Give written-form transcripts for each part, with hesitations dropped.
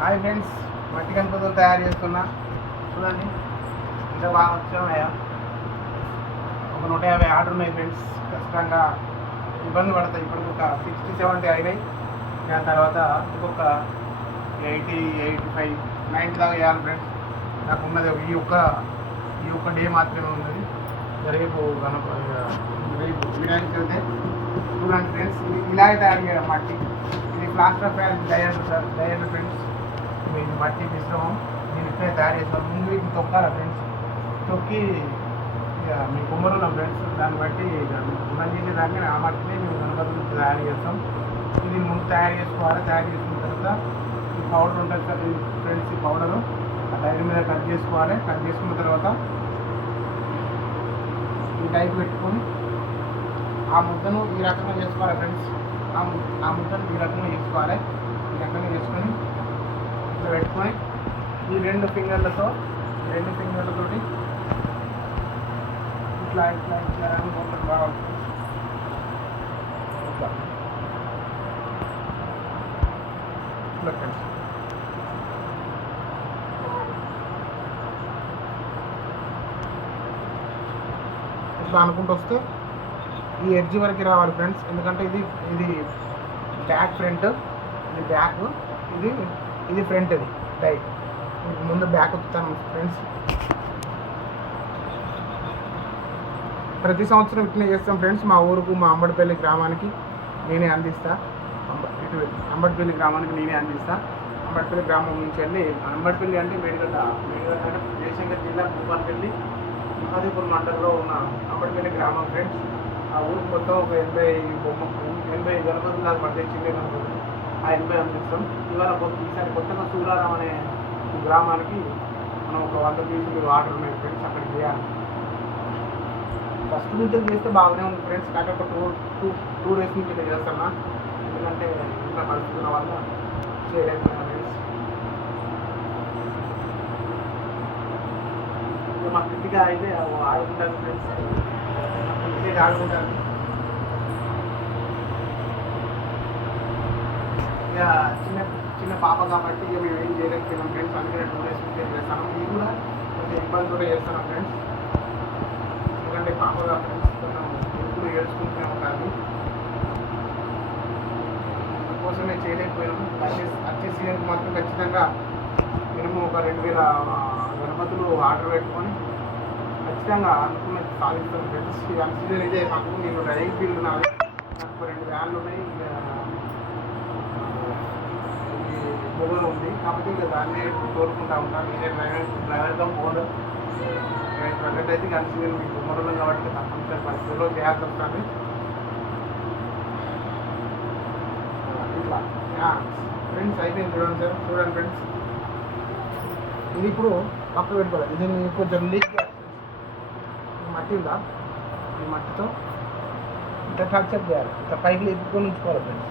Hi friends, మట్టి గణపతులు తయారు చేస్తున్నా. చూడండి ఎంత బాగా వచ్చాయో. ఒక 150 ఆర్డర్ ఉన్నాయి ఫ్రెండ్స్. ఖచ్చితంగా ఇబ్బంది పడతాయి. ఇప్పటికి ఒక 60-70 అయినాయి. దాని తర్వాత ఇంకొక 80-85 90 దాకా వేయాలి ఫ్రెండ్స్. నాకు ఉన్నది ఈ ఒక్క డే మాత్రమే ఉన్నది. రేపు రేపు వినాయక చవితి. చూడండి ఫ్రెండ్స్, ఇది ఇలాగే తయారు చేయడం మట్టి. ఇది ప్లాస్టర్ ఆఫ్ ప్యారిస్ డయండ్ ఫ్రెండ్స్. ఇది మట్టి మిశ్రమం. నేను ఇప్పుడే తయారు చేస్తాను. ముందు వీటిని తొక్కాలి ఫ్రెండ్స్. తొక్కి ఇక మీ కుమ్మరున్న ఫ్రెండ్స్ దాన్ని బట్టి మనం చేసేదాన్ని ఆ మట్టిని మేము గణపతులు తయారు చేస్తాం. ఇది ముందు తయారు చేసుకోవాలి. తయారు చేసుకున్న తర్వాత ఈ పౌడర్ ఉంటుంది సార్ ఫ్రెండ్స్. ఈ పౌడరు ఆ డైరీ మీద కట్ చేసుకోవాలి. కట్ చేసుకున్న తర్వాత ఈ టైప్ పెట్టుకొని ఆ ముద్దను ఈ రకంగా చేసుకోవాలి ఫ్రెండ్స్. ఆ ముద్దను ఈ రకంగా చేసుకోవాలి. ఈ రకంగా చేసుకొని ఇట్లా పెట్టుకొని ఈ రెండు ఫింగర్లతోటి ఇట్లా ఇట్లా ఇట్లా అనుకుంటారు రావాలి. ఇట్లా ఇట్లా ఫ్రెండ్స్. ఇట్లా అనుకుంటూ వస్తే ఈ ఎడ్జ్ వరకు రావాలి ఫ్రెండ్స్. ఎందుకంటే ఇది బ్యాక్ ఫ్రంట్, ఇది బ్యాక్, ఇది ఫ్రంట్. ఇది రైట్. ముందు బ్యాక్ వస్తాను ఫ్రెండ్స్. ప్రతి సంవత్సరం ఇట్లా చేస్తాం ఫ్రెండ్స్. మా ఊరుకు, మా అంబడిపల్లి గ్రామానికి నేనే అందిస్తా. అంబడిపల్లి గ్రామానికి నేనే అందిస్తా. అంబడిపల్లి గ్రామం నుంచి వెళ్ళి, అంబడిపల్లి అంటే మేడిగడ్డ అంటే జయశంకర్ జిల్లా భూపాలపల్లి మహాదేవ్పూర్ మండలంలో ఉన్న అంబడిపల్లి గ్రామం ఫ్రెండ్స్. ఆ ఊరికి మొత్తం ఒక 80 గణపతులు నాకు పడితే చిన్న గణపతులు. ఆ 80 అందిస్తాం. ఈసారి కొత్తగా సూరారం అనే గ్రామానికి మనం ఒక 100 పీసులు ఆర్డర్ ఉన్నాయి ఫ్రెండ్స్. అక్కడికి చేయాలి. ఫస్ట్ నుంచి చేస్తే బాగానే ఉంది ఫ్రెండ్స్. కాకపోతే టూ డేస్ నుంచి నేను చేస్తున్నా. ఎందుకంటే ఇంకా పరిస్థితుల వల్ల చేయలేకపోయినా ఫ్రెండ్స్. మా క్రిటిగా అయితే ఆడుకుంటాను ఫ్రెండ్స్. క్రికెట్ ఆడుకుంటాను. ఇక చిన్న పాప కాబట్టి ఇక మేము ఏం చేయలేకపోయినాం ఫ్రెండ్స్. అందుకనే 2 డేస్ నుంచి చేస్తాను. ఇది కూడా కొంచెం ఇబ్బంది కూడా చేస్తున్నాం ఫ్రెండ్స్. ఎందుకంటే పాపగా ఫ్రెండ్స్ కొంచెం ఎప్పుడు ఏడ్చుకుంటూనే ఉంటాను. అందుకోసమే చేయలేకపోయినాము. వచ్చే సీజన్కి మాత్రం ఖచ్చితంగా మినిమం ఒక 2000 గణపతులు ఆర్డర్ పెట్టుకొని ఖచ్చితంగా అనుకున్నది సాధిస్తాం ఫ్రెండ్స్. సీజన్ ఇదే మాకు. నేను డ్రైవింగ్ ఫీల్డ్ నాది. నాకు 2 వ్యాన్లు ఉన్నాయి. పొగలు ఉంది కాబట్టి ఇక దాన్నే కోరుకుంటా ఉంటాను. నేనే డ్రైవర్గా పోను. ప్రజెంట్ అయితే కానీ సీజన్ మీకు కుమ్మరులం కాబట్టి తప్పనిసరి పరిస్థితుల్లో చేయాల్సి వస్తుంది. ఇట్లా ఫ్రెండ్స్ అయిపోయింది. చూడండి ఫ్రెండ్స్. ఇది ఇప్పుడు పక్క పెట్టుకోవాలి. ఇది కొంచెం లీక్ మట్టి ఉందా, ఈ మట్టితో ఇంత టచ్అప్ చేయాలి. ఇంత పైకి ఎత్తుకొని ఉంచుకోవాలి ఫ్రెండ్స్.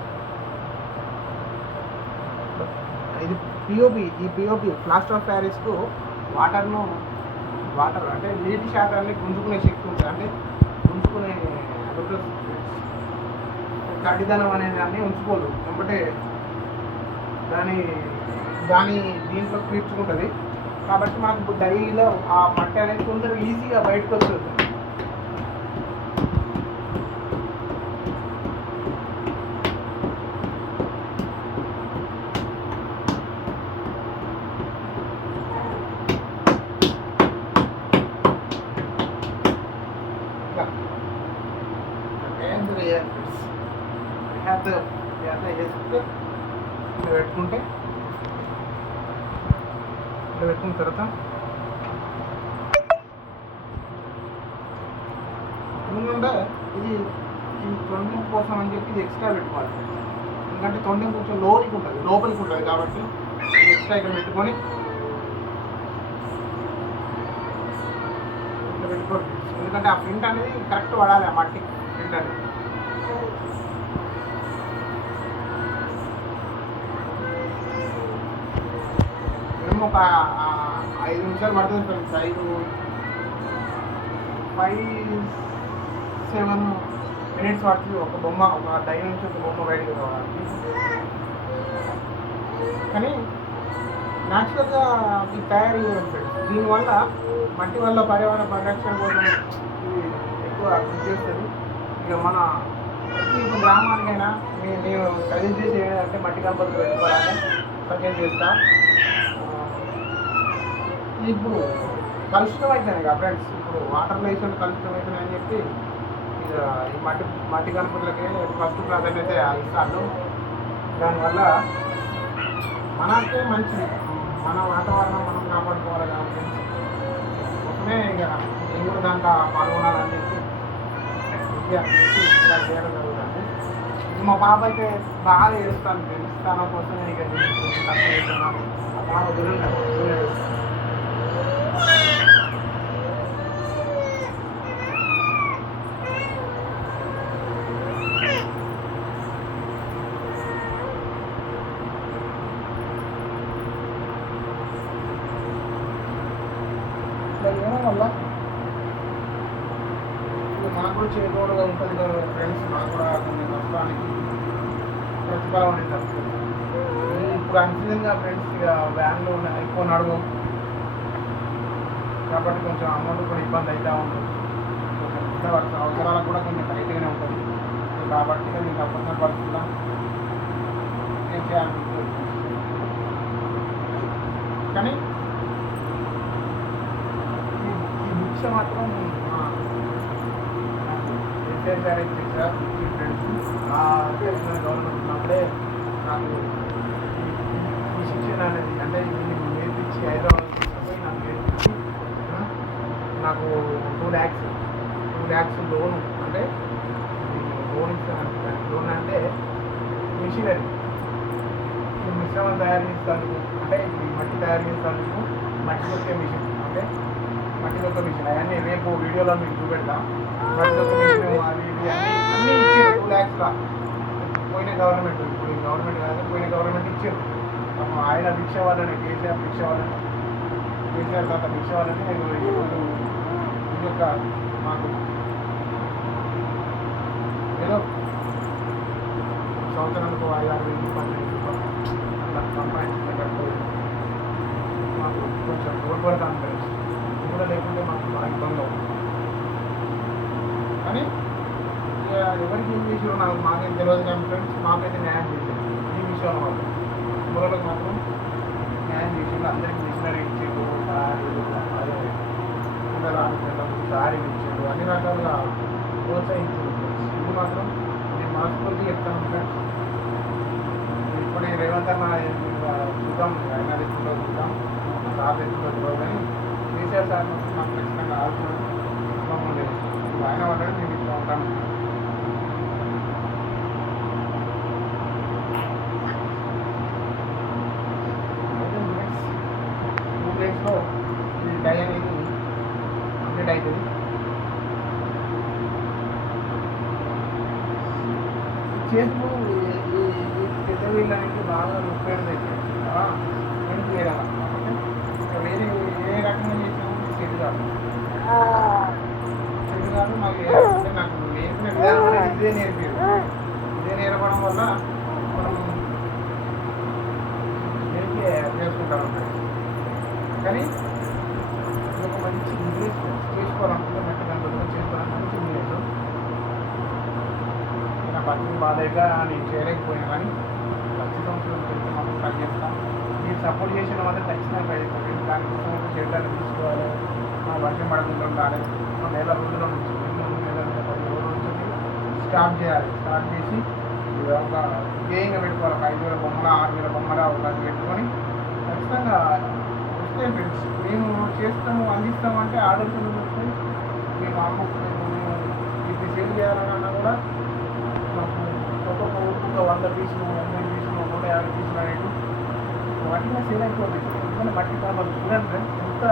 ఇది పిఓపి. ఈ పిఓపి ప్లాస్టర్ ఆఫ్ ప్యారిస్కు వాటర్ అంటే నీటి శాతాన్ని గుంజుకునే శక్తి ఉంటుంది. అంటే గుంజుకునే కడ్డిదనం అనే దాన్ని ఉంచుకోదు. ఎందుకంటే దాని దీంట్లో పీల్చుకుంటుంది. కాబట్టి మాకు డైలీలో ఆ మట్టి అనేది తొందరగా ఈజీగా బయటకు వస్తుంది. పెట్టుకుంటే ఇట్లా పెట్టుకున్న తర్వాత ఎందుకంటే ఇది ఈ తొండం కోసం అని చెప్పి ఇది ఎక్స్ట్రా పెట్టుకోవాలి. ఎందుకంటే తొండం కొంచెం లోపలికి ఉంటుంది కాబట్టి ఎక్స్ట్రా ఇక్కడ పెట్టుకొని ఇట్లా పెట్టుకోవాలి. ఎందుకంటే ఆ ప్రింట్ అనేది కరెక్ట్ పడాలి. ఆ మట్టి ప్రింట్ అనేది ఒక 5 నిమిషాలు పడుతుంది ఫ్రెండ్స్. 5-7 మినిట్స్ పడుతుంది. ఒక డై నుంచి ఒక బొమ్మ బయటకు రావడానికి. కానీ న్యాచురల్గా ఈ తయారీ కూడా ఉంటాడు. దీనివల్ల మట్టి వల్ల పర్యావరణ పరిరక్షణ కోసం ఇది ఎక్కువ కృషి చేస్తుంది. ఇక మన ప్రతి గ్రామానికైనా నేను సజెస్ట్ చేసి ఏంటంటే మట్టి కంపలు పెట్టుకోవాలని సజెస్ట్ చేస్తా. ఇప్పుడు కలుషితం అవుతున్నాయి కదా ఫ్రెండ్స్, ఇప్పుడు వాటర్ వేసిన కలుషితం అవుతున్నాయి అని చెప్పి ఇక ఈ మట్టి గణపతులకి ఫస్ట్ ప్రాధాన్యత ఇస్తాను. దానివల్ల మనకే మంచిది, మన వాతావరణం మనం కాపాడుకోవాలి కాబట్టి మొత్తమే ఇక నేను కూడా దాంట్లో పాల్గొనాలని చెప్పి ఇలా చేయడం జరుగుతుంది. మా పాప అయితే బాగా ఏడుస్తాను ఫ్రెండ్స్, తన కోసం ఇక తక్కువ చేస్తున్నాను. ఆ పాప దొరుకుతాను. ఇట్లా చేయడం వల్ల నాకు కూడా చేరుకోవడంగా ఉంటుంది కదా ఫ్రెండ్స్, నాకు కూడా కొన్ని నష్టానికి ప్రతిఫలం అనేది తప్పుతుంది. ఇప్పుడు అనిపించిందిగా ఫ్రెండ్స్, ఇక వ్యాన్లు ఎక్కువ నడువు కాబట్టి కొంచెం అమౌంట్ కూడా ఇబ్బంది అవుతూ ఉంటుంది. కొంచెం అవసరాలకు కూడా కొంచెం టైట్గానే ఉంటుంది కాబట్టి నేను తప్పనిసరి పరిస్థితుల్లో ఏం చేయాలనిపిస్తుంది. కానీ ఈ భిక్ష మాత్రం ఎస్ఐఆర్ చేశారు ఫ్రెండ్స్. ఆ తెలంగాణ గవర్నమెంట్ ఉన్నప్పుడే నాకు ఈ శిక్షణ అనేది అంటే నేర్పించి హైదరాబాద్ తీసుకుపోయి నాకు నేర్పించి నాకు 2 lakhs లోను, అంటే లోన్ ఇస్తాను. లోన్ అంటే మిషనరీ ఈ మిశ్రమం తయారు చేస్తాను, అంటే ఈ మట్టి తయారు చేస్తాను, మట్టి వచ్చే మిషన్, అంటే మట్టి ఒక మిషన్ అవన్నీ రేపు వీడియోలో మీకు చూపెడతాం. మట్టి ఒక మిషన్ అవి ఇవి అన్నీ ఇచ్చారు 2 lakhs. పోయిన గవర్నమెంట్, ఇప్పుడు గవర్నమెంట్ కాదు, పోయిన గవర్నమెంట్ ఇచ్చారు. ఆయన భిక్ష వాళ్ళని, కేసీఆర్ భిక్ష వాళ్ళని, కేసీఆర్ తర్వాత భిక్ష వాళ్ళని ఈరోజు ఈ యొక్క మాకు ఏదో సంవత్సరానికి 5-6 వేలు అట్లా సంపాదించినట్టు మాకు కొంచెం తోడ్పడతాను ఫ్రెండ్స్. కూడా లేకుంటే మాకు బాగా ఇబ్బంది అవుతుంది. కానీ ఇక ఎవరికి ఏం చేసారో మాకేం తెలియదు కానీ ఫ్రెండ్స్, మాకైతే న్యాయం చేశారు ఈ విషయంలో మాత్రం. మూలలకు మాత్రం న్యాయం చేసిండు. అందరికీ మిషనరీ ఇచ్చిండు, సారీ ఇచ్చిండు, అన్ని రకాలుగా ప్రోత్సహించారు ఫ్రెండ్స్. ఇది మాత్రం నేను మనస్ఫూర్తి చెప్తాను ఫ్రెండ్స్. ఇప్పుడే రేవంత్ అన్న చూద్దాం, ఆయన ఎత్తులో చూద్దాం, సార్ ఎత్తులో చూద్దాం. కానీ కేసీఆర్ సార్ మాత్రం నాకు ఖచ్చితంగా ఆలోచన లేదు. ఆయన వల్ల నేను ఇట్లా ఉంటాను. డేస్లో ఈ డై అనేది కంప్లీట్ అవుతుంది. చేతులు ఈ పెద్ద వీళ్ళు అనేది బాగా నొప్పేది ఏం చేయాలి. ఇంకా వేరే ఏ రకంగా చేసినా చెడు కాదు, చెడు కాదు. మాకు అంటే నాకు నేర్పిన విధానం అనేది ఇదే నేర్పారు. ఇదే నేర్పడం వల్ల మనం నేర్పి చేసుకుంటాం ఉంటాయి. కానీ ఇది ఒక మంచి బిజినెస్ చేసుకోవాలనుకుంటే మట్టి గణపతిలో చేసుకోవాలని మంచి బిజినెస్. నా పరిస్థితి బాధగా నేను చేయలేకపోయినా కానీ వచ్చే సంవత్సరం పెడితే మాత్రం ట్రై చేస్తాను. మీరు సపోర్ట్ చేసిన వల్ల ఖచ్చితంగా ట్రై చేస్తాను. దానికోసం ఒక షెడ్యూల్ తీసుకోవాలి, వర్షం పడకుండా ఉండాలి. నెల రోజుల నుంచి 10 రోజుల నుంచి స్టార్ట్ చేయాలి. స్టార్ట్ చేసి ఒక ధ్యేయంగా పెట్టుకోవాలి. 5,000 బొమ్మల 6,000 బొమ్మల ఒక పెట్టుకొని ఖచ్చితంగా వస్తే ఫ్రెండ్స్ మేము చేస్తాము అందిస్తాము అంటే ఆర్డర్స్ వస్తాయి. మేము మేము ఇది సేల్ చేయాలన్నా కూడా మాకు ఒక్కొక్క ఊరికి 100 పీసులు 80 పీసులు 150 పీసులు అనేవి వాటిగా సేల్ అయిపోతుంది. ఎందుకంటే మట్టి కావాలి చూడండి ఎంత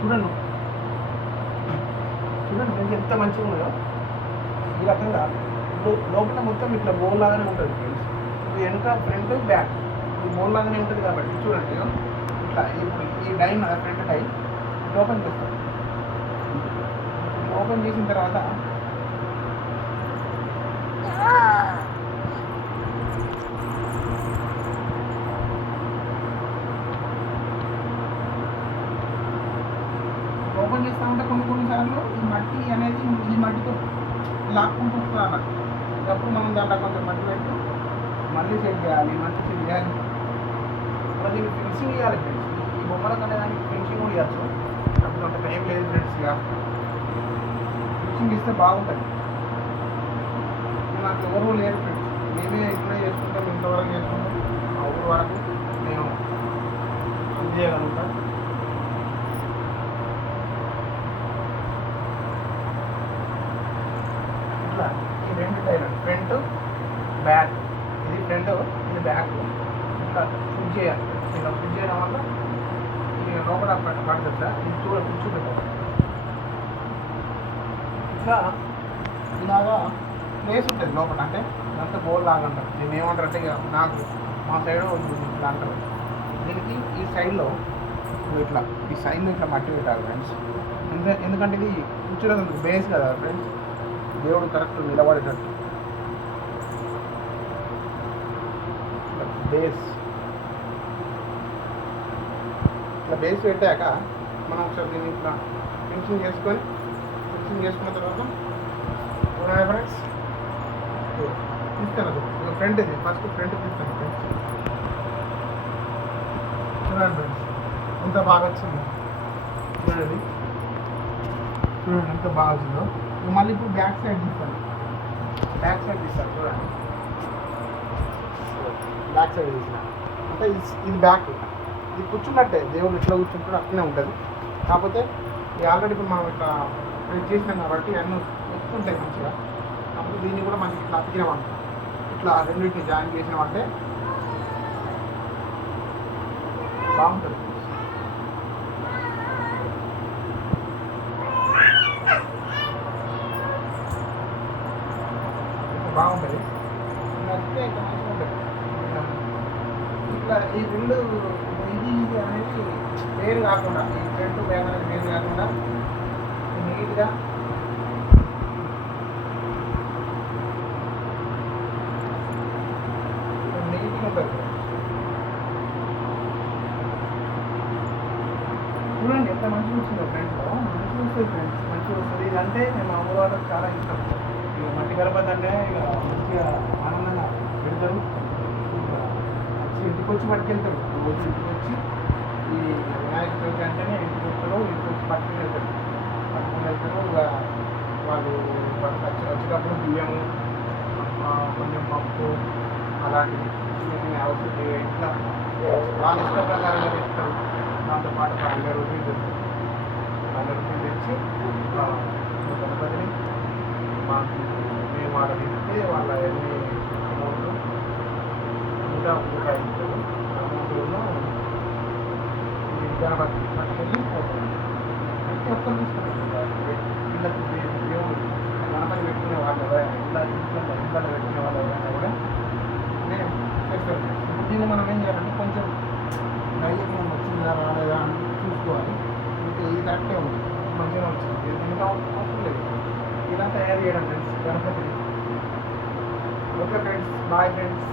చూడండి చూడండి ఎంత మంచిగా ఉన్నాయో. ఈ రకంగా లోపల మొత్తం ఇట్లా బోల్ లాగానే ఉంటుంది ఫ్రెండ్స్. ఇప్పుడు వెనుక ఫ్రంట్ బ్యాక్ ఈ బోల్ లాగానే ఉంటుంది కాబట్టి చూడండి ఇట్లా. ఇప్పుడు ఈ డై ఫ్రంట్ డై ఓపెన్ చేస్తాం. ఓపెన్ చేసిన తర్వాత ఓపెన్ చేస్తా ఉంటే కొన్నిసార్లు ఈ మట్టి అనేది ఈ మట్టితో లాక్కుంటూ వస్తుంది అన్నట్టు. అప్పుడు మనం దాంట్లో కొంచెం మట్టి పెట్టి మళ్ళీ సెట్ చేయాలి, మళ్ళీ సెట్ చేయాలి. మరి దీనికి ఫినిషింగ్ ఇవ్వాలి ఫ్రెండ్స్. ఈ బొమ్మలకు అనే దానికి ఫినిషింగ్ కూడా ఇవ్వచ్చు. అప్పుడు అంత టైం లేదు ఫ్రెండ్స్. ఇక ఫినిషింగ్ ఇస్తే బాగుంటుంది. నాకు ఎవరు లేరు ఫ్రెండ్స్, మేమే ఇక్కడే చేసుకుంటాం, ఇంతవరకు చేసుకుంటాం. ఆ ఊరు వరకు నేను చేయగలుగుతాను. ఇట్లా ఈ రెండు టైర్ ఫ్రంట్ బ్యాక్, ఇది ఫ్రంట్ ఇది బ్యాక్, ఇట్లా ఫుడ్ చేయాలి. ఇలా ఫుడ్ చేయడం వల్ల ఇది లోపల పడుతుంది సార్. ఇది కూర్చోబెట్టాలి. ఇట్లా ఇలాగా ప్లేస్ ఉంటుంది లోపల, అంటే ఇదంతా బోల్ లాగా అంటారు. దీన్ని ఏమంటారు అంటే ఇక నాకు మా సైడ్ ఇట్లా అంటారు. దీనికి ఈ సైడ్లో ఇట్లా ఈ సైడ్లో ఇట్లా మట్టి పెట్టాలి ఫ్రెండ్స్. ఎందుకంటే ఇది కూర్చోడానికి బేస్ కదా ఫ్రెండ్స్, దేవుడు కరెక్ట్ నిలబడేటట్టు బేస్. ఇట్లా బేస్ పెట్టాక మనం ఒకసారి దీన్ని ఇట్లా ఫినిషింగ్ చేసుకున్న తర్వాత చూడండి ఫ్రెండ్స్, తీస్తాను ఫ్రంట్. ఇది ఫస్ట్ ఫ్రంట్ తీస్తాను ఫ్రెండ్స్. చూడండి ఫ్రెండ్స్ ఎంత బాగా వచ్చింది. చూడండి ఎంత బాగా వచ్చిందో. మళ్ళీ ఇప్పుడు బ్యాక్ సైడ్ తీస్తాను. చూడండి బ్యాక్ సైడ్ తీసిన అంటే ఇది బ్యాక్. ఇది కూర్చున్నట్టే, దేవుడు ఇట్లా కూర్చుంటాడు అట్లనే ఉంటుంది. కాకపోతే ఇది ఆల్రెడీ ఇప్పుడు మనం ఇట్లా చేసినాం కాబట్టి అన్నీ వస్తుంటాయి మంచిగా. కాకపోతే దీన్ని కూడా మనకి ఇట్లా అతికినామంట, ఇట్లా రెండింటిని జాయిన్ చేసినామంటే బాగుంటుంది. బాగుంటుంది నచ్చితే ఇంకా మంచిగా ఉంటుంది. ఇట్లా ఈ రెండు ఇది అనేది వేరు కాకుండా, ఈ ఫ్రంట్ బ్యాక్ అనేది వేరు కాకుండా నీట్గా ఉంటుంది. చూడండి ఎంత మంచిగా వస్తుందో ఫ్రెండ్స్లో. మంచిగా వస్తుంది ఫ్రెండ్స్, మంచిగా వస్తుంది. ఇదంటే మేము మా ఊరు వాళ్ళకి చాలా ఇష్టం. ఇక మట్టి గణపతి అంటే ఇక మంచిగా ఆనందంగా పెడతారు. ఇంటికి వచ్చి పట్టుకెళ్తారు. రోజు ఇంటికి వచ్చి ఈ వినాయక చవితి అంటేనే ఇంటికి వస్తారు, ఇంటికి వచ్చి పట్టుకుని వెళ్తారు. ఇక వాళ్ళు వచ్చేటప్పుడు బియ్యము, కొంచెం పప్పు, అలాంటివి చిన్న చిన్న అవసరం ఇట్లా వాళ్ళ ఇష్ట ప్రకారంగా తెస్తారు. దాంతోపాటు ఒక 100 రూపీలు తెస్తారు. 100 రూపీలు తెచ్చి గణపతిని మాకు మేము వాళ్ళకి ఇస్తే వాళ్ళ ఎన్ని అమౌంట్ ఇంకా రూపాయలు ఇస్తారు. అమౌంట్ను ఈ గణపతి పట్టుకెళ్ళి పోతుంది. ప్రతి ఒక్కరు తీసుకుంటారు. ఇళ్ళకి దేవుడు గణపతి పెట్టుకునే వాళ్ళు ఎవరైనా ఇంట్లో పెట్టుకునే వాళ్ళు ఎవరైనా కూడా చేస్తారు. దీన్ని మనం ఏం చేయాలంటే కొంచెం నైవేద్యం వచ్చిందా రాలేదా అని చూసుకోవాలి. ఇంకా ఇది కరెక్టే ఉంది, మంచిగా వచ్చింది, ఇంకా అవసరం లేదు. ఇలా తయారు చేయడం ఫ్రెండ్స్ గణపతిని. Okay friends, bye friends.